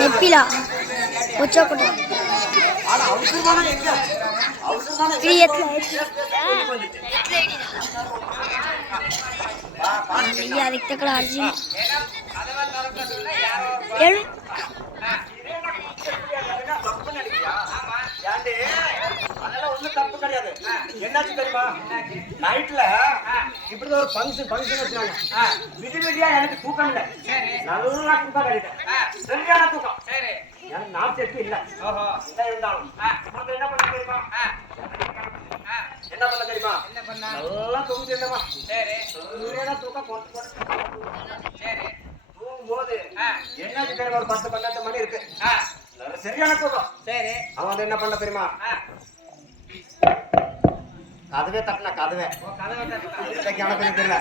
நெப்பிலா ஒச்சோக்கட்டா இது ಅದಕ್ಕೆ ತಕಡ ಅರ್ಜಿ ಹೇಳು தப்பு கிடையாது. என்னாச்சு தெரியுமா? நைட்ல இப்படிதான் ஒரு ஃபங்க்ஷன் வச்சாங்க. விடிவிடியா எனக்கு தூக்கம் இல்லை. நல்லா தூக்கம் கிடைக்கும். சரியான தூக்கம். எனக்கு நாப்செட் இல்ல. இருந்தாலும் என்ன பண்ண தெரியுமா? நல்லா தூங்கிட்டு இருந்தமா. சரியான தூக்கம் போட்டு தூங்கும்போது என்னாச்சு தெரியுமா? ஒரு 10-12 மணி இருக்கு. சரியான தூக்கம். சரி, அவன் என்ன பண்ண தெரியுமா? கதவே தட்டினா கதவே எனக்கு தெரியல.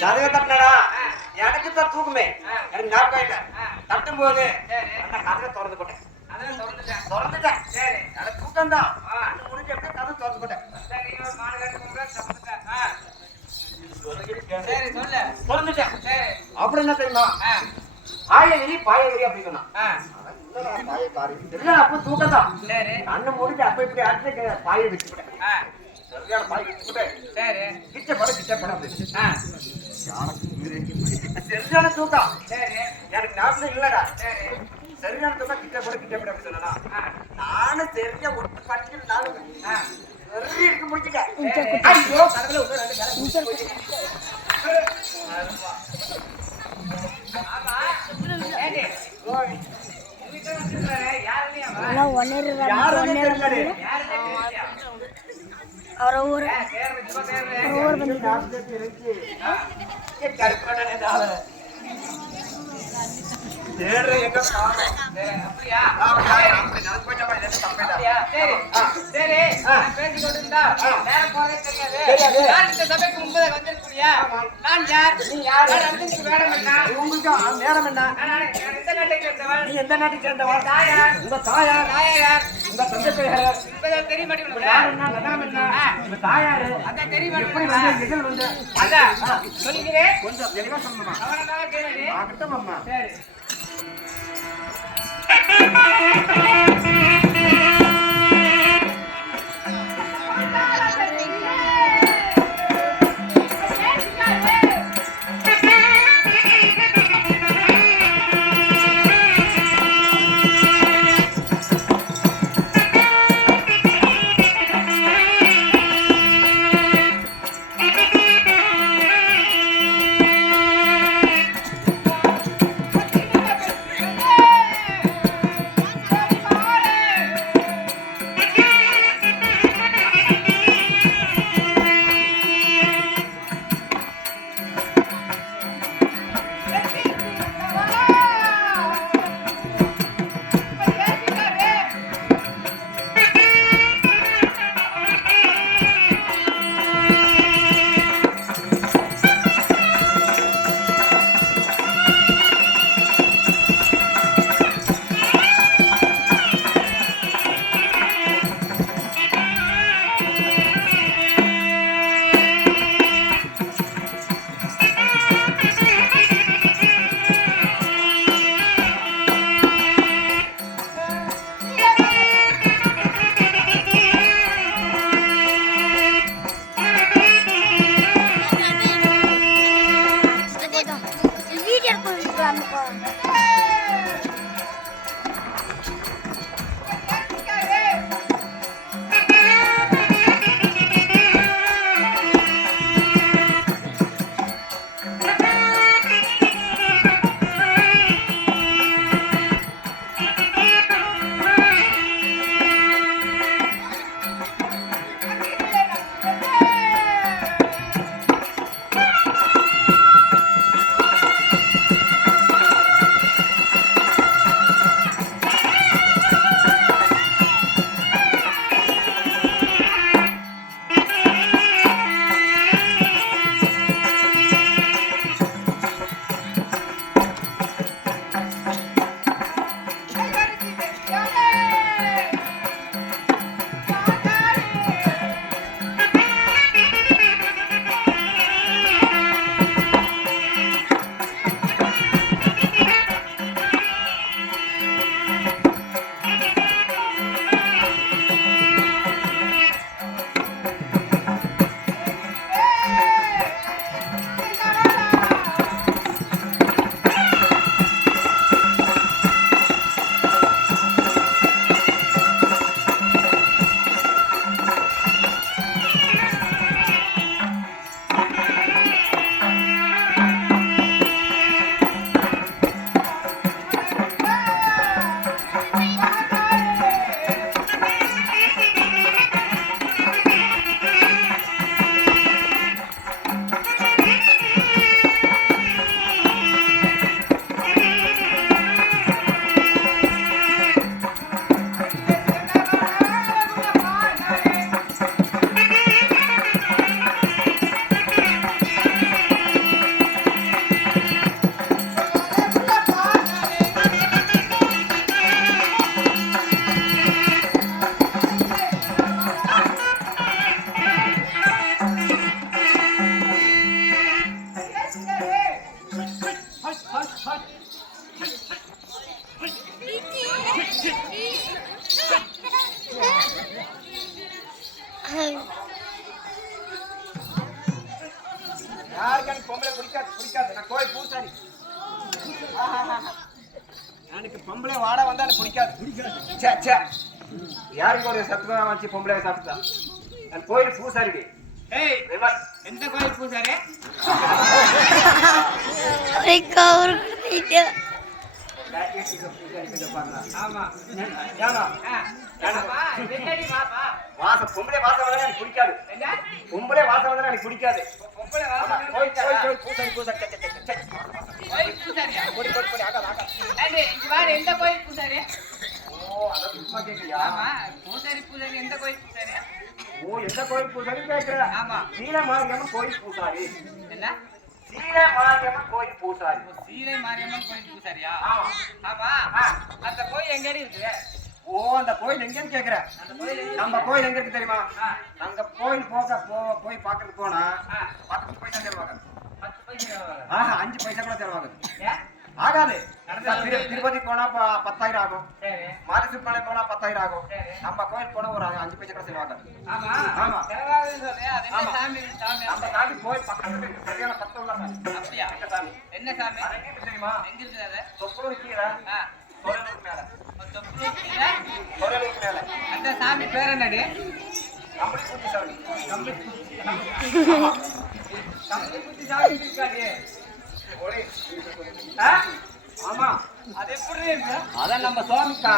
கதவே தட்டினடா எனக்கு தான் தூக்குமே. எனக்கு ஞாபகம் இல்லை. தட்டும் போது கதவை திறந்து போட்டேன். திறந்துட்டேன். எனக்கு தூக்கம் தான் முடிஞ்ச எப்படி கதவை திறந்து போட்டேன். திறந்துட்டேன். அப்படி என்ன தெரியுமா? பாயகிரி அப்படின்னு அப்ப தூக்கம் தான். அண்ணன் முடிஞ்சு அப்ப இப்படி ஆட்டு பாயை வச்சுக்கிட்டேன். சரியான பாய் வச்சுக்கிட்டேன். கிட்ட படம் சரியான தூக்கம். எனக்கு ஞாபகம் இல்லடா. சரியான தூக்கம். கிட்ட படம் அப்படி சொன்னா நானும் சரியா ஒட்டு படிச்சுட்டு நானும் இருக்கு முடிச்சுட்டேன். ஐயோ கடவுளே எந்த நாட்டை சேர்ந்தவன்? உங்க தாயார் உங்க தந்தை பெயர் தெரிய மாட்டேங்குது. தாயாரு சொல்லுகிறேன். கொஞ்சம் தெளிவா சொல்லணுமா? சரி. எனக்கு பொம்பளை வாட வந்தா எனக்கு பிடிக்காது. சே சே யாருக்கு ஒரு சத்துவா வச்சு பொம்பளை சாப்பிட்டா நான் கோயில் பூசாரிடி. ஏய் எந்த கோயில் பூசாரி? ஆமா ஏனா என்னடி பாப்பா வாசம் பொம்பளை வாசம் வந்தா எனக்கு பிடிக்காது. என்ன பொம்பளை வாசம் வந்தா எனக்கு பிடிக்காது. பொம்பளை ஆமா, வாசம் கோயில் பூசாரி பூசாரி சே சே சே கோயில் பூசாரியா? போடி போடி போடி ஆகா ஆகா. ஏய் இங்க பாரு எந்த கோயில் பூசாரி? ஓ அத சும்மா கேக்குறியா? ஆமா பூசாரி பூசாரி எந்த கோயில் பூசாரி? ஓ எந்த கோயில் பூசாரி கேக்குற? ஆமா சீலை மாரியம்மன் கோயில் பூசாரி. என்ன? சீலை மாரியம்மன் கோயில் பூசாரி. சீலை மாரியம்மன் கோயில் பூசாரியா? ஆமா. ஆமா அந்த கோயில் எங்கடி இருக்கு? ஓ அந்த கோயில் எங்கன்னு கேக்குற? அந்த கோயில் எங்க? நம்ம கோயில் எங்க இருக்கு தெரியுமா? ஆ. அங்க கோயில் போய் பாக்குறதுக்கு போனா 10 பைசா செலவாகும். 10 பைசா ஆகுது. ஆஹா 5 பைசா கூட செலவாகும். ஏன்? ஆகாது. நடந்தா திருப்பதி போனா 10,000 ஆகும். சரி மாரிசுமலை போனா 10,000 ஆகும். சரி. நம்ம கோயில் போனா ஒரு 5 பைசா கூட செலவாகும். ஆமா ஆமா. செலவாகுது சொல்லு. அது என்ன ஆமா. சாமி சாமி? நம்ம சாமி கோயில் பக்கத்துல சரியான பத்து உள்ள சாமி. அப்படியா? எங்க சாமி? என்ன சாமி? அது எங்க இருக்கு தெரியுமா? எங்க இருக்குது அது? தொப்பூர் கீழே ஆ தொழிலுக்கு மேல. தொப்புள் கீழே? தொழிலுக்கு மேல. அந்த சாமி பேர் என்னடி? கம்பளி பூச்சி சாமி. கம்பளி குத்தி சாமி இருக்காடி. ஒரே. ஆ? ஆமா. அது எப்படி இருக்கு? அதான் நம்ம சுவாமிக்கா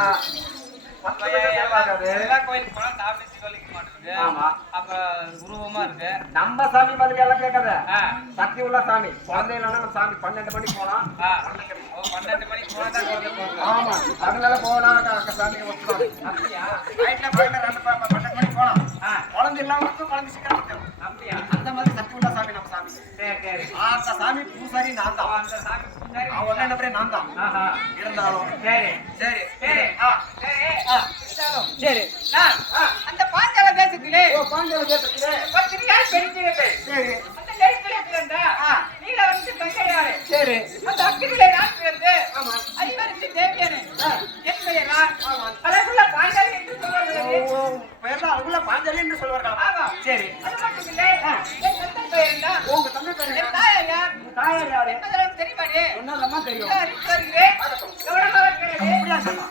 10 பைசா செலவாகாது. எல்லா கோயிலுக்கு போனா சாமி சிவலிங்க மாட்டிருக்கு. ஆமா. அப்ப உருவமா இருக்கு. நம்ம சாமி மாதிரி எல்லாம் கேட்காத. ஆ சக்தி உள்ள சாமி. குழந்தை இல்லைன்னா நம்ம சாமி 12 மணிக்கு போனா ஆ. ஓ 12 மணிக்கு போனா தான் குழந்தை போகுது. ஆமா அதனால போனா அங்க சாமிக்கு ஒத்துக்கலாம். அப்படியா? நைட்ல போயிட்டு 12 மணிக்கு போனா ஆ குழந்தை இல்லாம இருக்கும், குழந்தை சீக்கிரம் வந்துடும். அப்படியா? அந்த மாதிரி சக்தி உள்ள சாமி நம்ம சாமி. சரி சரி. அந்த சாமி பூசாரி நான் தான். அந்த சாமி பூசாரி. ஒன்னே நம்பரே நான் தான். ஆஹா. இருந்தாலும் சரி சரி சரி. ஆ சரி. ஆ இருந்தாலும் சரி. நான் அந்த பாஞ்சால தேசத்திலே ஓ பாண்டியல கேட்டீங்க. பத்திரிகையால் பெருந்திருப்பேன். சரி அந்த நெருப்பிலே பிறந்த நீலவரசி தங்கையாரே. சரி. அந்த அக்கினிலே நான் பிறந்து ஆமா. ஐவரசி தேவியனே. ஆ. என் பெயரா ஆமா. அழகுள்ள பாஞ்சாலி என்று சொல்வார்களே. ஓ பேர்ல அதுக்குள்ள பாண்டியல என்று சொல்வார்கள். ஆமா. சரி. அது மட்டும் இல்லை. என் தந்தை பெயர் என்ன? உங்க தம்பி பேர் என் என்ன? தாயார் யார்? தாயார் யாரு? என்பதெல்லாம் தெரியுமாடே? சொன்னாலமா தெரியும். வருகிறேன். கவனமாக இருக்கிறது. அப்படியா சொன்னா?